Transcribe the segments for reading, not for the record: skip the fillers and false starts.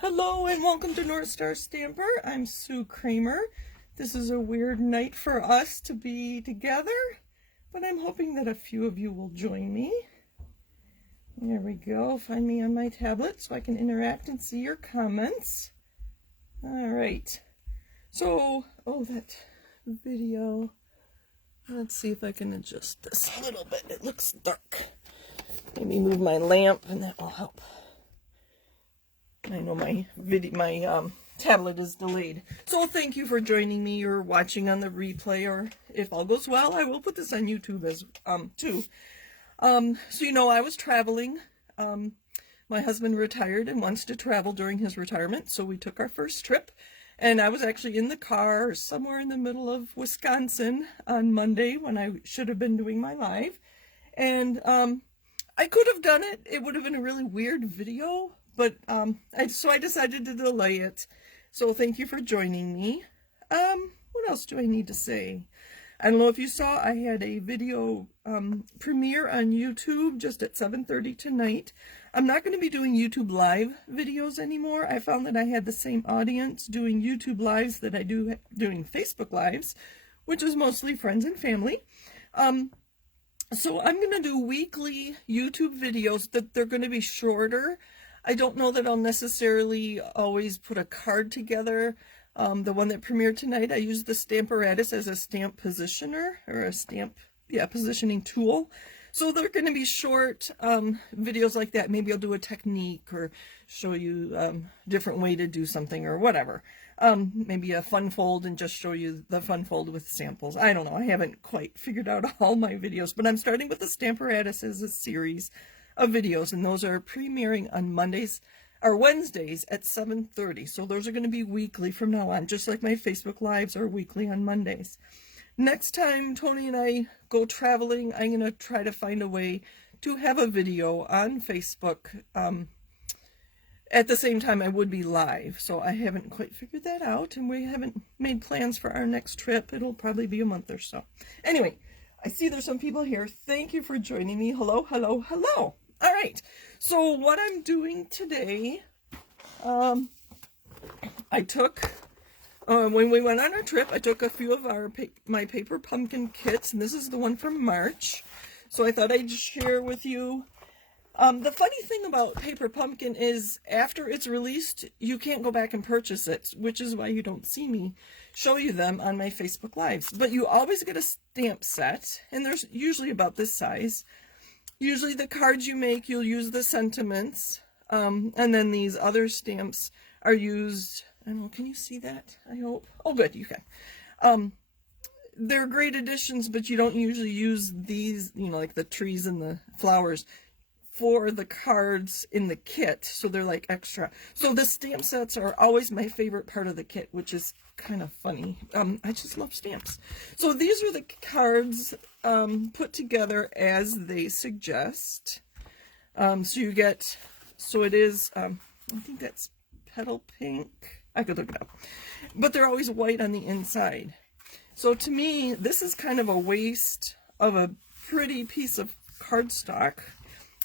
Hello and welcome to North Star Stamper. I'm Sue Kremer. This is a weird night for us to be together, but I'm hoping that a few of you will join me. There we go. Find me on my tablet so I can interact and see your comments. All right. So, that video. Let's see if I can adjust this a little bit. It looks dark. Maybe move my lamp and that will help. I know my tablet is delayed. So thank you for joining me or watching on the replay, or if all goes well, I will put this on YouTube as too. So I was traveling. My husband retired and wants to travel during his retirement, so we took our first trip. And I was actually in the car somewhere in the middle of Wisconsin on Monday when I should have been doing my live. And I could have done it. It would have been a really weird video. But so I decided to delay it. So thank you for joining me. What else do I need to say? I don't know if you saw, I had a video premiere on YouTube just at 7:30 tonight. I'm not going to be doing YouTube live videos anymore. I found that I had the same audience doing YouTube lives that I do doing Facebook lives, which is mostly friends and family. So I'm going to do weekly YouTube videos that they're going to be shorter. I don't know that I'll necessarily always put a card together. The one that premiered tonight, I used the Stamparatus as a stamp positioner, or a positioning tool. So they're going to be short videos like that. Maybe I'll do a technique or show you a different way to do something or whatever. Maybe a fun fold and just show you the fun fold with samples. I don't know. I haven't quite figured out all my videos, but I'm starting with the Stamparatus as a series of videos, and those are premiering on Mondays or Wednesdays at 7:30. So those are going to be weekly from now on, just like my Facebook lives are weekly on Mondays. Next time Tony and I go traveling, I'm going to try to find a way to have a video on Facebook at the same time I would be live. So I haven't quite figured that out, and we haven't made plans for our next trip. It'll probably be a month or so. Anyway, I see there's some people here. Thank you for joining me. Hello, hello, hello. All right, so what I'm doing today, I took, when we went on our trip, I took a few of my paper pumpkin kits, and this is the one from March. So I thought I'd share with you. The funny thing about paper pumpkin is after it's released, you can't go back and purchase it, which is why you don't see me show you them on my Facebook Lives. But you always get a stamp set, and there's usually about this size. Usually the cards you make, you'll use the sentiments, and then these other stamps are used. I don't know, can you see that? I hope. Oh, good, you can. They're great additions, but you don't usually use these, like the trees and the flowers for the cards in the kit, so they're like extra. So the stamp sets are always my favorite part of the kit, which is kind of funny. I just love stamps. So these are the cards put together as they suggest. So it is, I think that's petal pink. I could look it up. But they're always white on the inside. So to me, this is kind of a waste of a pretty piece of cardstock.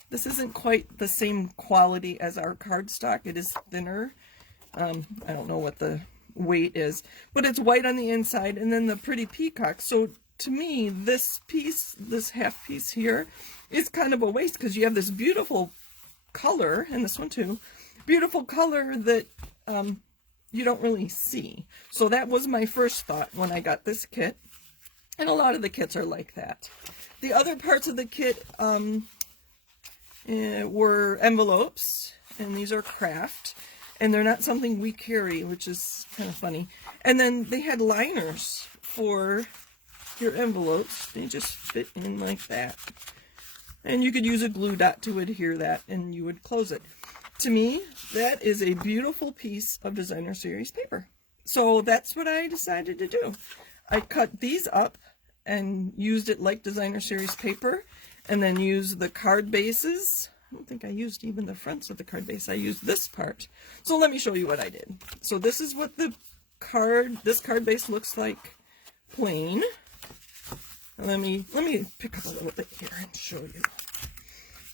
This isn't quite the same quality as our cardstock. It is thinner. I don't know what the weight is, but it's white on the inside, and then the pretty peacock. So to me, this piece, this half piece here, is kind of a waste because you have this beautiful color, and this one too, beautiful color that you don't really see. So that was my first thought when I got this kit, and a lot of the kits are like that. The other parts of the kit were envelopes, and these are craft, and they're not something we carry, which is kind of funny. And then they had liners for your envelopes. They just fit in like that, and you could use a glue dot to adhere that, and you would close it. To me, that is a beautiful piece of designer series paper. So that's what I decided to do. I cut these up and used it like designer series paper, and then use the card bases. I don't think I used even the fronts of the card base. I used this part. So let me show you what I did. So this is what this card base looks like plain. And let me pick up a little bit here and show you.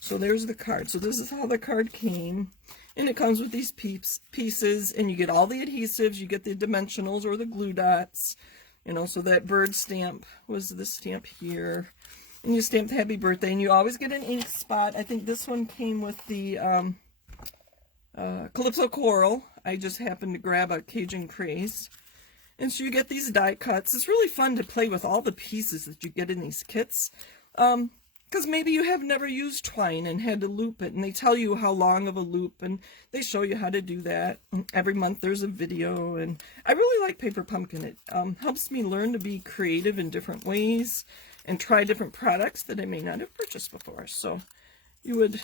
So there's the card. So this is how the card came. And it comes with these pieces, and you get all the adhesives. You get the dimensionals or the glue dots. You know, so that bird stamp was this stamp here. And you stamp happy birthday, and you always get an ink spot. I think this one came with the Calypso Coral. I just happened to grab a Cajun Craze. And so you get these die cuts. It's really fun to play with all the pieces that you get in these kits. Because maybe you have never used twine and had to loop it, and they tell you how long of a loop, and they show you how to do that. And every month there's a video, and I really like Paper Pumpkin. It helps me learn to be creative in different ways and try different products that I may not have purchased before. So you would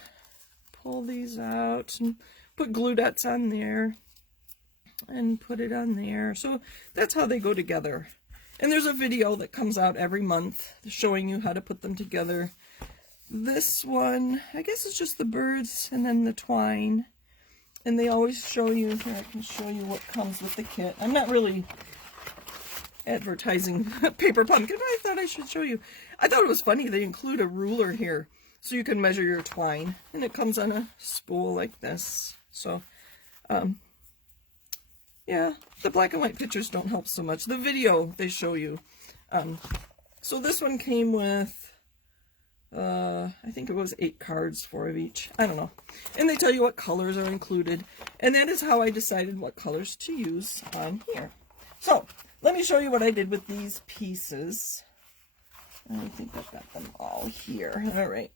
pull these out and put glue dots on there and put it on there. So that's how they go together. And there's a video that comes out every month showing you how to put them together. This one, I guess it's just the birds and then the twine. And they always show you, here I can show you what comes with the kit. I'm not really advertising Paper Pumpkin, but I thought I should show you. I thought it was funny they include a ruler here so you can measure your twine. And it comes on a spool like this. So, yeah, the black and white pictures don't help so much. The video, they show you. So this one came with, I think it was 8 cards, 4 of each. I don't know. And they tell you what colors are included. And that is how I decided what colors to use on here. So, let me show you what I did with these pieces. I think I've got them all here. All right.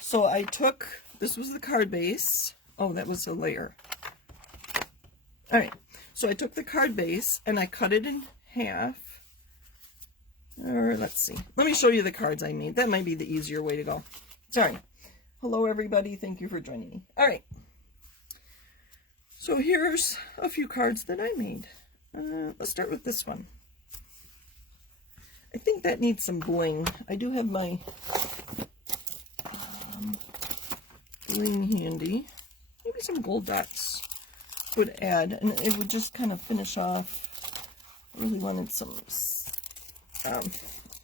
So I took, this was the card base. Oh, that was a layer. All right. So I took the card base and I cut it in half. Or let's see. Let me show you the cards I made. That might be the easier way to go. Sorry. Hello, everybody. Thank you for joining me. All right. So here's a few cards that I made. Let's start with this one. I think that needs some bling. I do have my bling handy. Maybe some gold dots would add, and it would just kind of finish off. I really wanted some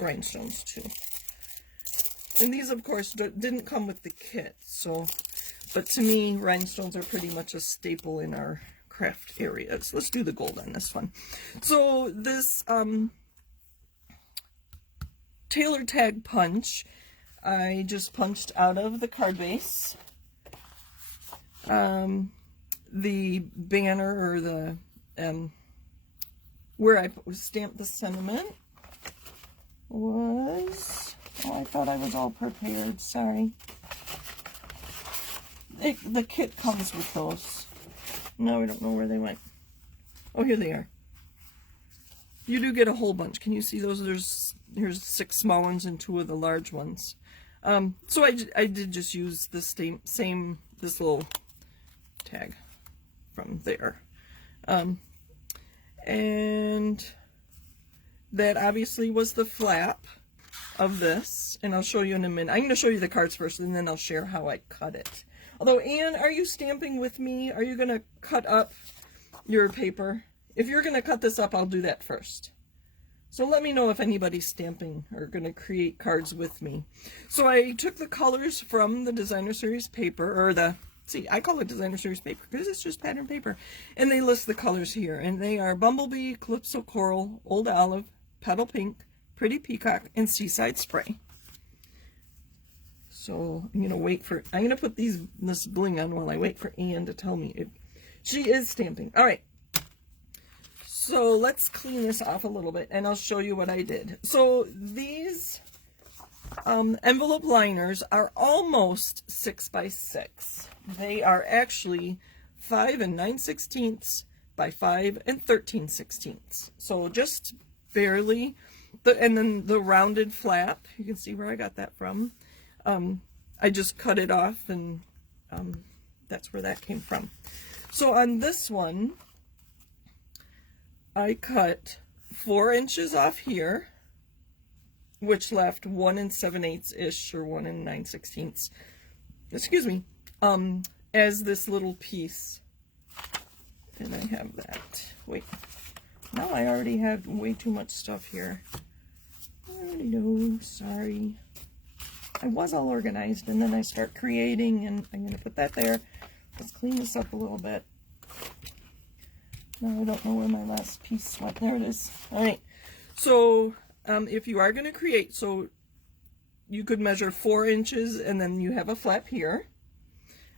rhinestones too. And these, of course, didn't come with the kit, so, but to me, rhinestones are pretty much a staple in our craft areas. Let's do the gold on this one. So this Tailor Tag punch, I just punched out of the card base. The banner, or the where I stamped the sentiment was, oh, I thought I was all prepared, sorry. The kit comes with those. No, I don't know where they went. Oh, here they are. You do get a whole bunch. Can you see those? Here's 6 small ones and 2 of the large ones. So I did just use the same this little tag from there. And that obviously was the flap of this, and I'll show you in a minute. I'm going to show you the cards first, and then I'll share how I cut it. Although, Anne, are you stamping with me? Are you going to cut up your paper? If you're going to cut this up, I'll do that first. So let me know if anybody's stamping or going to create cards with me. So I took the colors from the Designer Series paper, or the, see, I call it Designer Series paper because it's just pattern paper. And they list the colors here, and they are Bumblebee, Calypso Coral, Old Olive, Petal Pink, Pretty Peacock, and Seaside Spray. So I'm going to put this bling on while I wait for Anne to tell me if she is stamping. All right. So let's clean this off a little bit, and I'll show you what I did. So these envelope liners are almost 6 by 6. They are actually 5 9/16 by 5 13/16. So just barely. And then the rounded flap, you can see where I got that from. I just cut it off, and that's where that came from. So on this one, I cut 4 inches off here, which left 1 7/8-ish or 1 9/16, excuse me, as this little piece. And I have that. Wait, now I already have way too much stuff here. I already know, sorry. I was all organized, and then I start creating, and I'm going to put that there. Let's clean this up a little bit. Now I don't know where my last piece went. There it is. All right. So if you are going to create, so you could measure 4 inches, and then you have a flap here.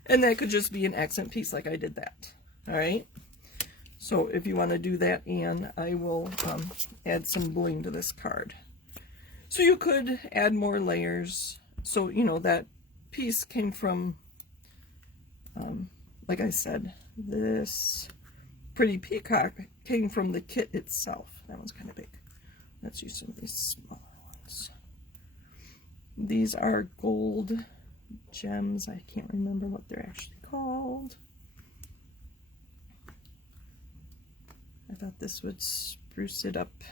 And that could just be an accent piece like I did that. All right. So if you want to do that, Anne, I will add some bling to this card. So you could add more layers. So, you know, that piece came from, like I said, this pretty peacock came from the kit itself. That one's kind of big. Let's use some of these smaller ones. These are gold gems. I can't remember what they're actually called. I thought this would spruce it up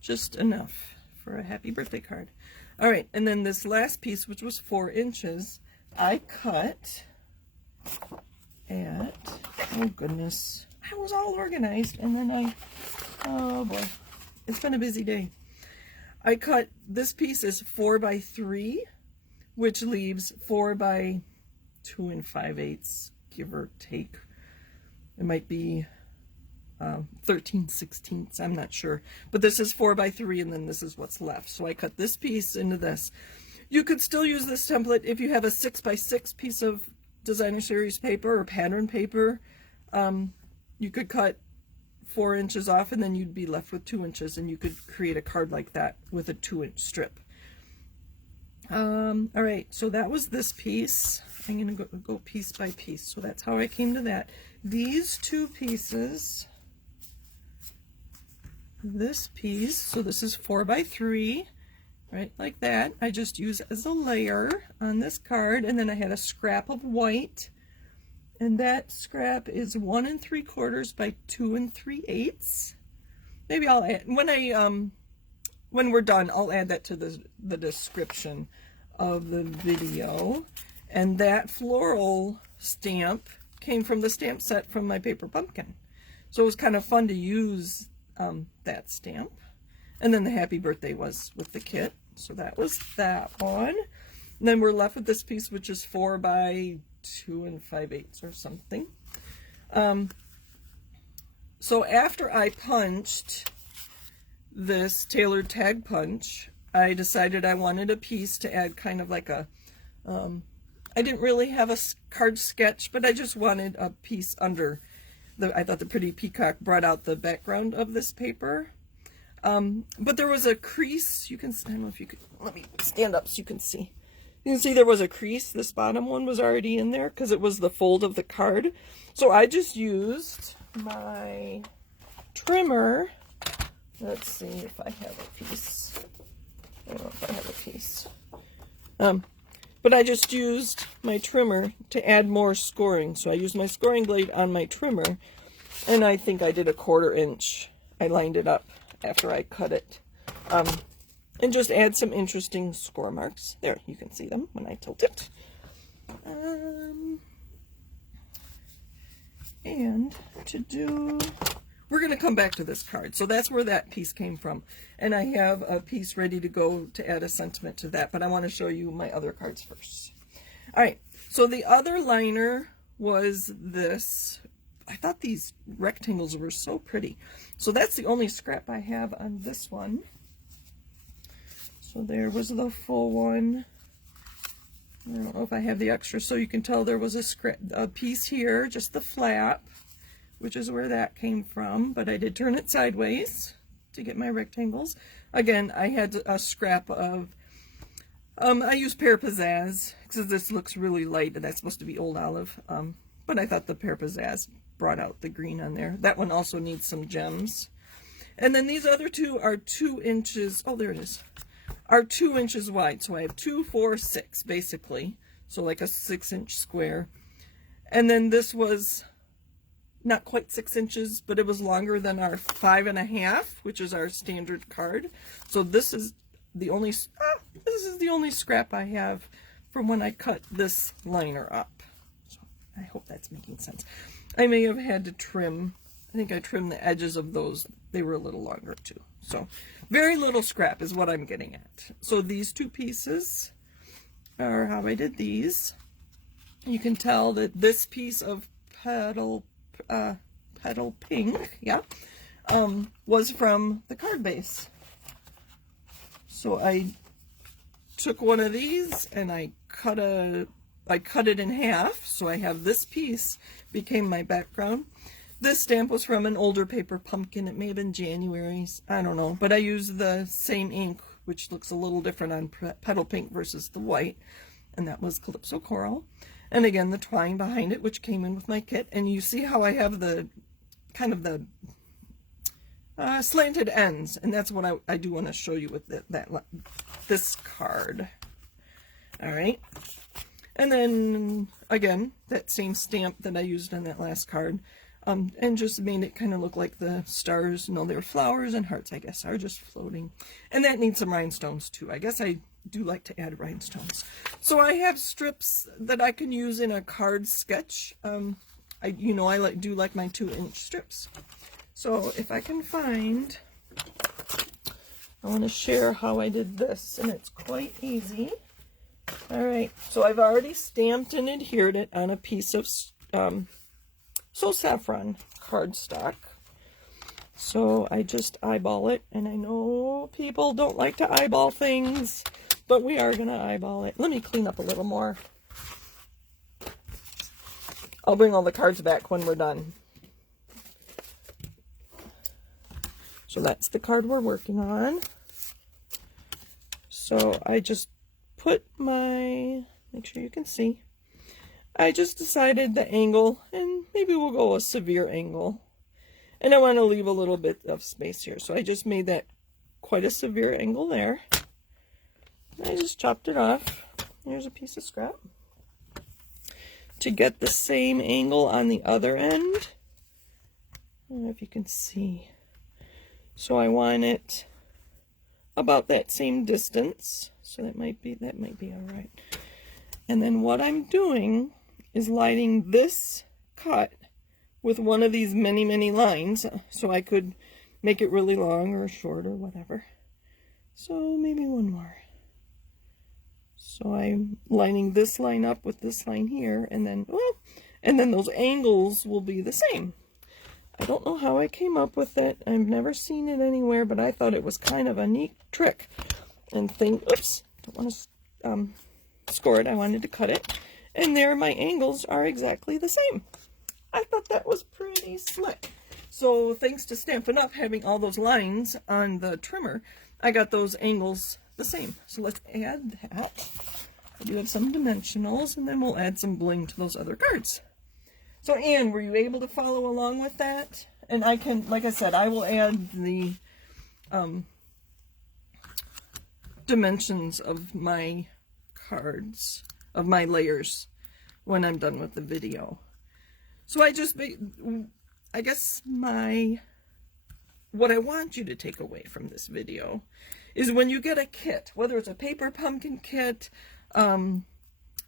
just enough for a happy birthday card. All right, and then this last piece, which was 4 inches, I cut at, oh goodness, I was all organized, and then oh boy, it's been a busy day. I cut, this piece is 4 by 3, which leaves 4 by 2 5/8, give or take. It might be 13/16, I'm not sure, but this is 4 by 3, and then this is what's left. So I cut this piece into this. You could still use this template if you have a 6 by 6 piece of designer series paper or pattern paper. You could cut 4 inches off, and then you'd be left with 2 inches, and you could create a card like that with a 2-inch strip. All right, so that was this piece. I'm going to go piece by piece. So that's how I came to that. These 2 pieces, this piece, so this is 4 by 3, right, like that. I just use as a layer on this card, and then I had a scrap of white, and that scrap is 1 3/4 by 2 3/8. Maybe I'll add, when we're done, I'll add that to the description of the video. And that floral stamp came from the stamp set from my paper pumpkin. So it was kind of fun to use that stamp. And then the happy birthday was with the kit. So that was that one. And then we're left with this piece, which is 4 by 2 5/8 or something. So after I punched this tailored tag punch, I decided I wanted a piece to add kind of like a, I didn't really have a card sketch, but I just wanted a piece under I thought the pretty peacock brought out the background of this paper. But there was a crease. You can, I don't know if you could, let me stand up so you can see. You can see there was a crease. This bottom one was already in there because it was the fold of the card. So I just used my trimmer. Let's see if I have a piece. I don't know if I have a piece. But I just used my trimmer to add more scoring. So I used my scoring blade on my trimmer, and I think I did a 1/4 inch. I lined it up after I cut it. And just add some interesting score marks. There, you can see them when I tilt it. And to do, we're going to come back to this card. So that's where that piece came from. And I have a piece ready to go to add a sentiment to that, but I want to show you my other cards first. All right, so the other liner was this. I thought these rectangles were so pretty. So that's the only scrap I have on this one. So there was the full one. I don't know if I have the extra, so you can tell there was a piece here, just the flap, which is where that came from, but I did turn it sideways to get my rectangles. Again, I had a scrap of, I used Pear Pizzazz, because this looks really light, and that's supposed to be Old Olive, but I thought the Pear Pizzazz brought out the green on there. That one also needs some gems. And then these other two are 2 inches, oh, there it is, are 2 inches wide. So I have 2, 4, 6, basically. So like a 6-inch square. And then this was not quite 6 inches, but it was longer than our 5.5, which is our standard card. So this is the only scrap I have from when I cut this liner up. So I hope that's making sense. I may have had to trim, I think I trimmed the edges of those. They were a little longer too. So very little scrap is what I'm getting at. So these 2 pieces are how I did these. You can tell that this piece of petal pink, yeah, was from the card base. So I took one of these and I cut it in half, so I have this piece became my background. This stamp was from an older paper pumpkin. It may have been January's, I don't know, but I used the same ink, which looks a little different on petal pink versus the white, and that was Calypso Coral. And again, the twine behind it, which came in with my kit. And you see how I have the kind of the slanted ends, and that's what I do want to show you with this card. All right, and then again, that same stamp that I used on that last card, and just made it kind of look like the stars. No, they're flowers and hearts, I guess, are just floating. And that needs some rhinestones too. I guess I do like to add rhinestones. So I have strips that I can use in a card sketch. I do like my 2-inch strips. So if I can find, I want to share how I did this, and it's quite easy. All right, so I've already stamped and adhered it on a piece of So Saffron cardstock. So I just eyeball it, and I know people don't like to eyeball things, but we are going to eyeball it. Let me clean up a little more. I'll bring all the cards back when we're done. So that's the card we're working on. So I just put make sure you can see. I just decided the angle, and maybe we'll go a severe angle. And I want to leave a little bit of space here. So I just made that quite a severe angle there. I just chopped it off. Here's a piece of scrap. To get the same angle on the other end. I don't know if you can see. So I want it about that same distance. So that might be all right. And then what I'm doing is lining this cut with one of these many, many lines, so I could make it really long or short or whatever. So maybe one more. So I'm lining this line up with this line here, and then, and then those angles will be the same. I don't know how I came up with it. I've never seen it anywhere, but I thought it was kind of a neat trick. And oops, don't want to score it. I wanted to cut it. And there my angles are exactly the same. I thought that was pretty slick. So thanks to Stampin' Up! Having all those lines on the trimmer, I got those angles the same. So let's add that. I do have some dimensionals, and then we'll add some bling to those other cards. So Anne, were you able to follow along with that? And I can, like I said, I will add the dimensions of my cards, of my layers, when I'm done with the video. So I guess what I want you to take away from this video is when you get a kit, whether it's a paper pumpkin kit,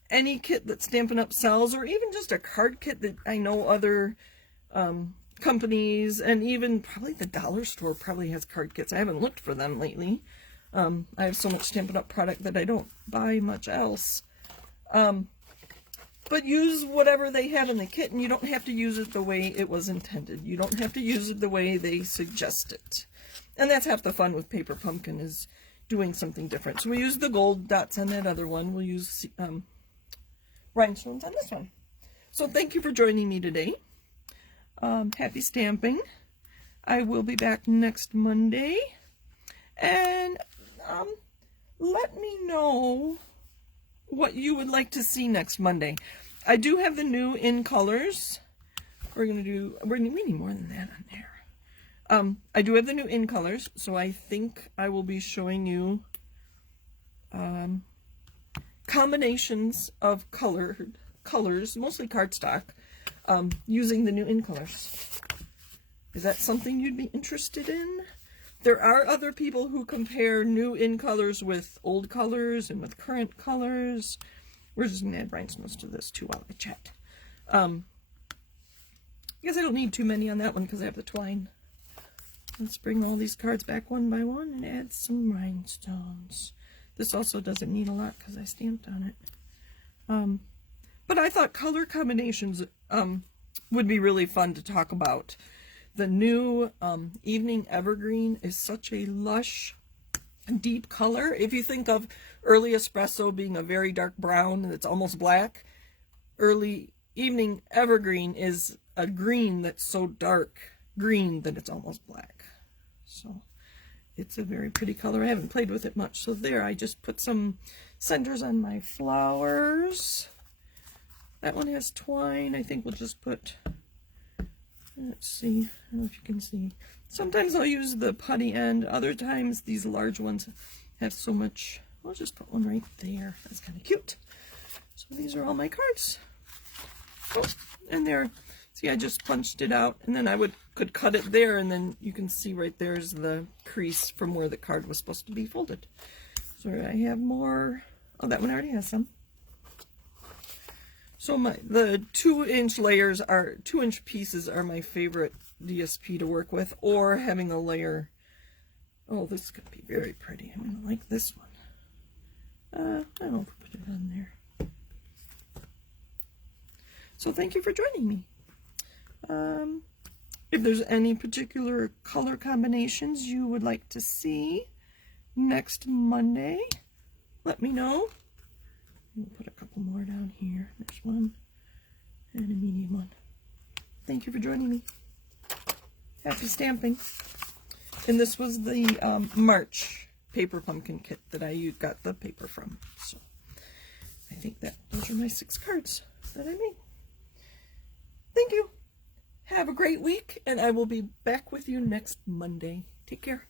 any kit that Stampin' Up! Sells, or even just a card kit that I know other companies, and even probably the dollar store probably has card kits. I haven't looked for them lately. I have so much Stampin' Up! Product that I don't buy much else. But use whatever they have in the kit, and you don't have to use it the way it was intended. You don't have to use it the way they suggest it. And that's half the fun with Paper Pumpkin, is doing something different. So we use the gold dots on that other one. We'll use rhinestones on this one. So thank you for joining me today. Happy stamping. I will be back next Monday. And let me know what you would like to see next Monday. I do have the new in colors. We need more than that on there. I do have the new in colors, so I think I will be showing you combinations of colors, mostly cardstock, using the new in colors. Is that something you'd be interested in? There are other people who compare new in colors with old colors and with current colors. We're just going to add rhinestones to this too while I chat. I guess I don't need too many on that one because I have the twine. Let's bring all these cards back one by one and add some rhinestones. This also doesn't need a lot because I stamped on it. But I thought color combinations would be really fun to talk about. The new Evening Evergreen is such a lush, deep color. If you think of early espresso being a very dark brown and it's almost black, early Evening Evergreen is a green that's so dark green that it's almost black. So it's a very pretty color. I haven't played with it much. So there, I just put some centers on my flowers. That one has twine. I think we'll just put, let's see, I don't know if you can see. Sometimes I'll use the putty end. Other times these large ones have so much. I'll just put one right there. That's kind of cute. So these are all my cards. Oh, and there, see, I just punched it out, and then I could cut it there, and then you can see right there's the crease from where the card was supposed to be folded. So I have more. Oh, that one already has some. So the 2-inch layers are 2-inch pieces are my favorite DSP to work with, or having a layer. Oh, this is gonna be very pretty. I'm gonna like this one. I don't know if I put it on there. So thank you for joining me. If there's any particular color combinations you would like to see next Monday, let me know. We'll put a couple more down here. There's one and a medium one. Thank you for joining me. Happy stamping. And this was the March paper pumpkin kit that I got the paper from. So I think that those are my 6 cards that I made. Thank you. Have a great week, and I will be back with you next Monday. Take care.